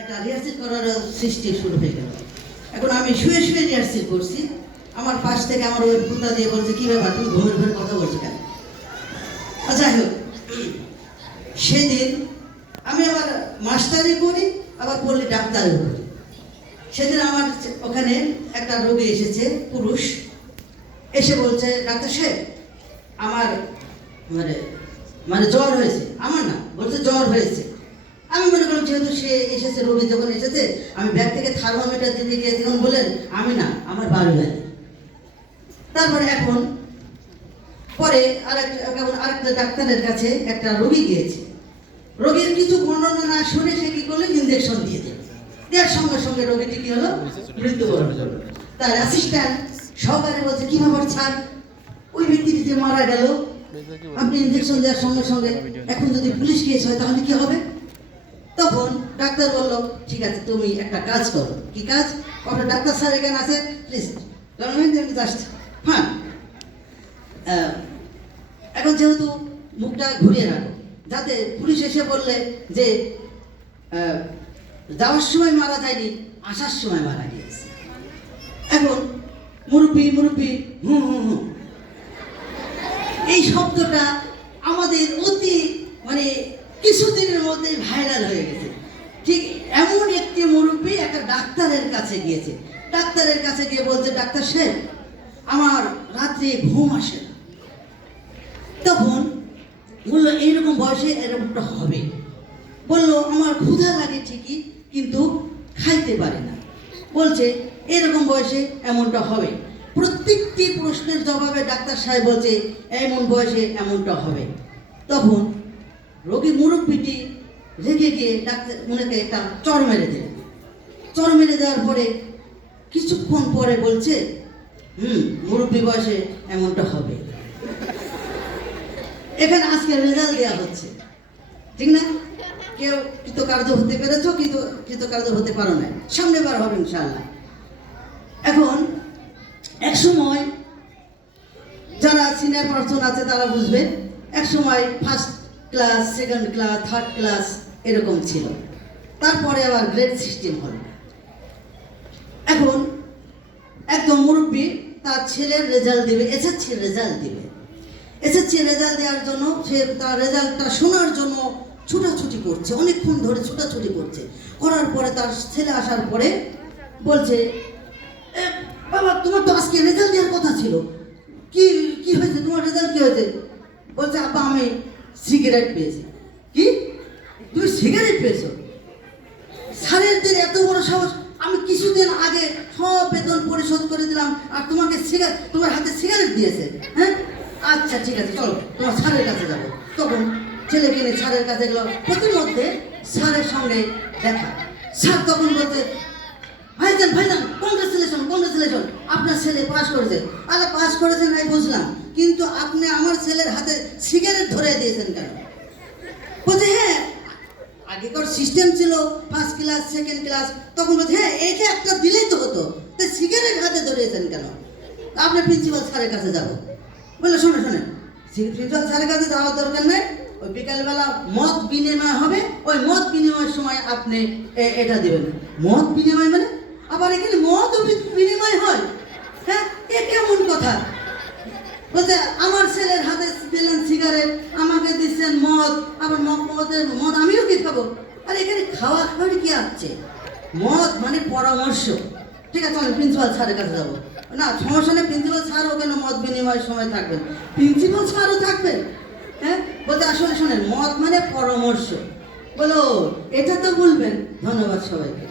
একটা রিহার্সেল করার সৃষ্টি শুরু হয়ে গেল। এখন আমি শুয়ে শুয়ে রিহার্সেল করছি। আমার পাশ থেকে আমার ওই পুতা দিয়ে বলছে, কি ব্যাপার, তুমি ঘুমের ঘরে কথা বলছো কেন? আচ্ছা যাই হোক। সেদিন আমি আবার মাস্টারি করি, আবার পড়লি ডাক্তারও করি। সেদিন আমার ওখানে একটা রোগী এসেছে, পুরুষ। এসে বলছে, ডাক্তার সাহেব, আমার মানে মানে জ্বর হয়েছে। আমার না, বলছে জ্বর হয়েছে। যেহেতু সে এসেছে, রোগী যখন এসেছে, আমি ব্যাগ থেকে থার্মোমিটার দিতে গিয়ে তখন বলেন আমি না, আমার বাড়ি বাড়ি তারপরে এখন, পরে আরেকটা ডাক্তারের কাছে একটা রোগী গিয়েছে। রোগীর কিছু বর্ণনা না শুনে সে কি করল? ইঞ্জেকশন দিয়ে দিল। দেওয়ার সঙ্গে সঙ্গে রোগীটি কি হলো? করল। তার অ্যাসিস্ট্যান্ট সহকারে বলছে, কি ব্যাপার ছাড় ওই ব্যক্তিটি যে মারা গেল, আপনি ইঞ্জেকশন দেওয়ার সঙ্গে সঙ্গে এখন যদি পুলিশ কেস হয়, তাহলে কি হবে? তখন ডাক্তার বলল, ঠিক আছে, তুমি একটা কাজ করো। কি কাজ? আপনার ডাক্তার স্যার এখানে আছে প্লিজ গভর্নমেন্ট জাস্ট হ্যাঁ। এখন যেহেতু মুখটা ঘুরিয়ে রাখো, যাতে পুলিশ এসে বললে যে যাওয়ার সময় মারা যায়নি, আসার সময় মারা গিয়েছে। এখন মুরব্বি মুরব্বি, হুম হুম হুম। এই শব্দটা আমাদের অতি মানে কিছুদিনের মধ্যে ভাইরাল হয়ে গেছে। ঠিক এমন একটি মুরব্বী একটা ডাক্তারের কাছে গিয়েছে। ডাক্তারের কাছে গিয়ে বলছে, ডাক্তার সাহেব আমার রাত্রে ঘুম আসে তখন বলল, এইরকম বয়সে এরকমটা হবে। বলল, আমার ক্ষুধা লাগে ঠিকই, কিন্তু খাইতে পারে না। বলছে, এরকম বয়সে এমনটা হবে? প্রত্যেকটি প্রশ্নের জবাবে ডাক্তার সাহেব বলছে, এমন বয়সে এমনটা হবে। তখন রোগী মুরব্বীটি রেগে গিয়ে ডাক্তার উনাকে একটা চর মেরে দিল। চর মেরে দেওয়ার পরে কিছুক্ষণ পরে বলছে, হুম, মুরব্বী বয়সে এমনটা হবে। এখানে আজকে রেজাল্ট দেওয়া হচ্ছে। ঠিক না? কেউ কৃতকার্য হতে পেরেছ, কিন্তু কৃতকার্য হতে পারো না সামনে বার হবে ইনশাল্লাহ এখন এক সময় যারা সিনিয়র পার্সন আছে তারা বুঝবে, এক সময় first class second class third class এরকম ছিল। তারপরে আবার গ্রেড সিস্টেম হলো। এখন একদম মুরব্বী তার ছেলের রেজাল্ট দেবে এসএসসি রেজাল্ট দেবে। এসএসসি রেজাল্ট দেওয়ার জন্য সে তার রেজাল্টটা শোনার জন্য ছুটাছুটি করছে অনেকক্ষণ ধরে ছুটাছুটি করছে। করার পরে তার ছেলে আসার পরে বলছে "এ, বাবা তোমার তো আজকে রেজাল্ট দেওয়ার কথা ছিল। কি কি হয়েছে? তোমার রেজাল্ট কি হয়েছে? বলছে আব্বা আমি সিগারেট পেয়েছে। কি? তুমি সিগারেট পেয়েছ? স্যারেরদের এত বড় সাহস, আমি কিছুদিন আগে সব বেতন পরিশোধ করে দিলাম, আর তোমাকে সিগারেট তোমার হাতে সিগারেট দিয়েছে হ্যাঁ? আচ্ছা ঠিক আছে, চলো, তোমার স্যারের কাছে যাব। তখন ছেলে নিয়ে স্যারের কাছে গেল প্রতিমধ্যে স্যারের সঙ্গে দেখা। স্যার তখন বলতে ভাইজান ভাইজান কংগ্রেচুলেশন কংগ্রেচুলেশন আপনার ছেলে পাস করেছে। আরে পাস করেছেন আমি বুঝলাম। কিন্তু আপনি আমার ছেলের হাতে দিয়েছেন কেন? বলছে হ্যাঁ আগেকার সিস্টেম ছিল ফার্স্ট ক্লাস সেকেন্ড ক্লাস তখন বলছে হ্যাঁ এইটা একটা দিলেই তো হতো। তো সিগারেট হাতে ধরিয়েছেন কেন? আপনি প্রিন্সিপাল স্যারের কাছে যাব। বলল শোনো শোনেন প্রিন্সিপাল স্যারের কাছে যাওয়ার দরকার নেই। ওই বিকালবেলা মত বিনিময় হবে। ওই মত বিনিময়ের সময় আপনি এটা দেবেন। মত বিনিময় মানে? আবার এখানে মত বিনিময় হয়? হ্যাঁ এ কেমন কথা? বলছে, আমার ছেলের হাতে দিচ্ছেন মদ আবার মদ মদের মদ আমিও কি খাব? আর এখানে খাওয়া খাওয়ার কি আসছে মদ মানে পরামর্শ। ঠিক আছে আমি প্রিন্সিপাল স্যারের কাছে যাব। না, সমস্যা নেই প্রিন্সিপাল স্যার ওখানে মদ বিনিময়ের সময় থাকবেন। প্রিন্সিপাল স্যারও থাকবেন? হ্যাঁ? বলতে আসলে শোনেন, মদ মানে পরামর্শ। বলো, এটা তো বলবেন। ধন্যবাদ সবাইকে।